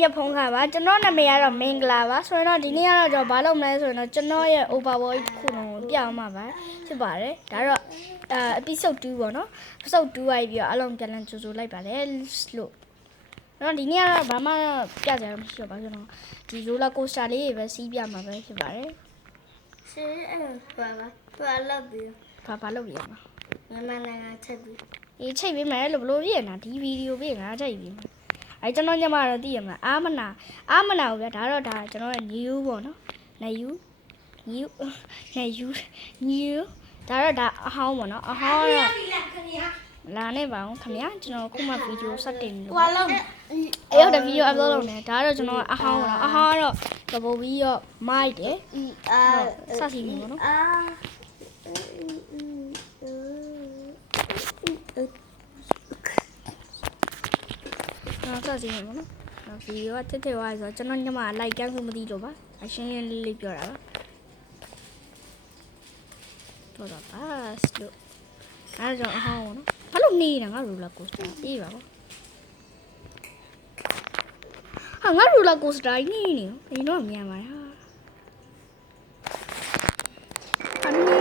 မြက်ဖုံးခါပါကျွန်တော်နာမည်ကတော့မင်္ဂလာပါဆိုတော့ဒီနေ့ကတော့ကျွန်တော်ဘာလုပ်မလဲဆိုတော့ကျွန်တော်ရဲ့ overboard တစ်ခုလုံးကိုပြအောင်ပါဖြစ်ပါတယ်ဒါတော့episode 2ပေါ့နော် episode 2ဝိုင်းပြီးတော့အလုံးပြန်လည်ကြိုဆိုလိုက်ပါတယ်လို့တော့ဒီနေ့ကတော့ဘာမှပြကြရမှာမရှိတော့ပါကျွန်တော်ဒီ roller coaster လေးတွေပဲစီးပြမှာပဲဖြစ်ပါတယ်ရှင်းအဲ့ဘာလုပ်ပြီးဘာလုပ်ရမှာမြန်မာနိုင်ငံချက်ပြီးချိတ်ပေးမယ်လို့ဘလို့ပြရနာဒီဗီဒီယိုပေးငါချိတ်ပေးမယ်အဲကျွန်တော်ညမတော့သိရမှာအာမနာကိုဗျာဒါတော့ဒါကျွန်တော်ရဲ့ new ပေါ့နော် new ဒါတော့ဒါအဟောင်းပေါ့နော်အဟောင်းတော့လာနေပါအောင်ခင်ဗျာကျွန်တော်ခုမှဗီဒီယိုစတင်လို့ဘာလုပ်အဲ့ဟုတ်တယ်ဗီဒီယို upload လုပ်နေဒါတော့ကျွန်တော်အဟောင်းပေါ့နော်အဟောင်းကတော့ကပုတ်ပြီးတော့မိုက်တယ်စစီပြီပေါ့နော်စစီပြီပေါ့နော်ဗီဒီယိုကတစ်ထည့်သွားဆိုတော့ကျွန်တော်ညမလိုက်ကန်ဆိုမသိလို့ပါအရှင်းလေးပြောတာပါတော့ပါစလို့အဲ့တော့အဟောင်းနော်ဘာလို့နေနေတာငါရူလာကိုစတာပြေးပါဘောဟာငါရူလာကိုစတာနေနေဒီတော့မြန်ပါဟာအမေ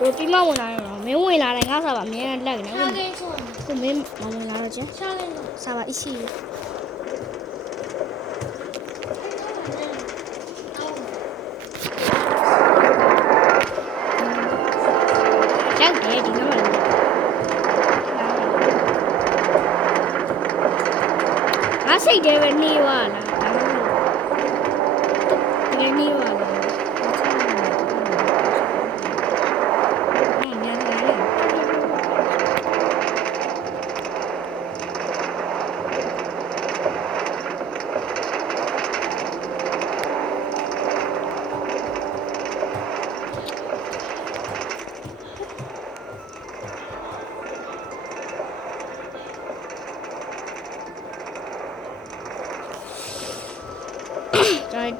တို့ဒီမှာဝင်လာရောမင်းဝင်လာတယ်ငါစားပါအမြဲတမ်းလက်နေကိုမင်းမဝင်လာတော့ချင်းစားပါအရှိရောက်တယ်ဒီမှာငါစိတ်တယ်ပဲနေွားလားတကယ်နေွားလား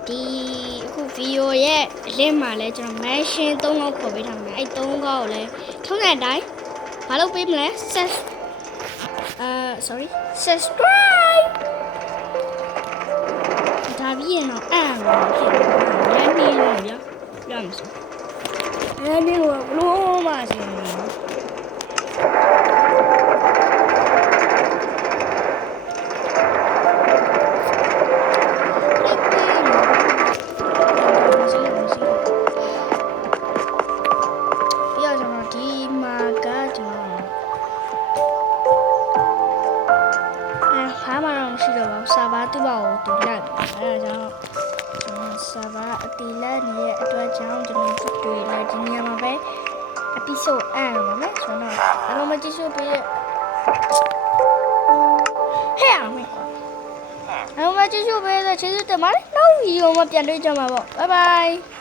ဒီအခုဗီဒီယိုရဲ့အလင်းမှာလဲကျွန်တော် mention 3လောက်ခေါ်ပေးထားမယ်အဲ့3ခေါက်ကိုလဲထုံးတဲ့အတိုင်းမလုပ်ပေးမလဲ subscribe ဒါပြီးရင်တော့အဲ့မှာဖြစ်တယ်လမ်းနေလို့ရရမယ်ဆိုလမ်းနေလို့ဘလို့မှရှင်ဆာဗာတူပါကိုတူလိုက်အဲဒါကြောင့်ဆာဗာအတီလက်နေတဲ့အတွက်ကြောင့်ကျွန်တော်တွေ့လိုက်ဒီနေရာမှာပဲ episode အဲ့ပါမယ်ဆိုတော့အလုံးမကြည့်ရှုပေးရဲ့ဟဲ့အောင်မေကွာအလုံးမကြည့်ရှုပေးတဲ့ကျေးဇူးတင်ပါတယ်နောက်ဗီဒီယိုမှာပြန်တွေ့ကြမှာပေါ့ bye bye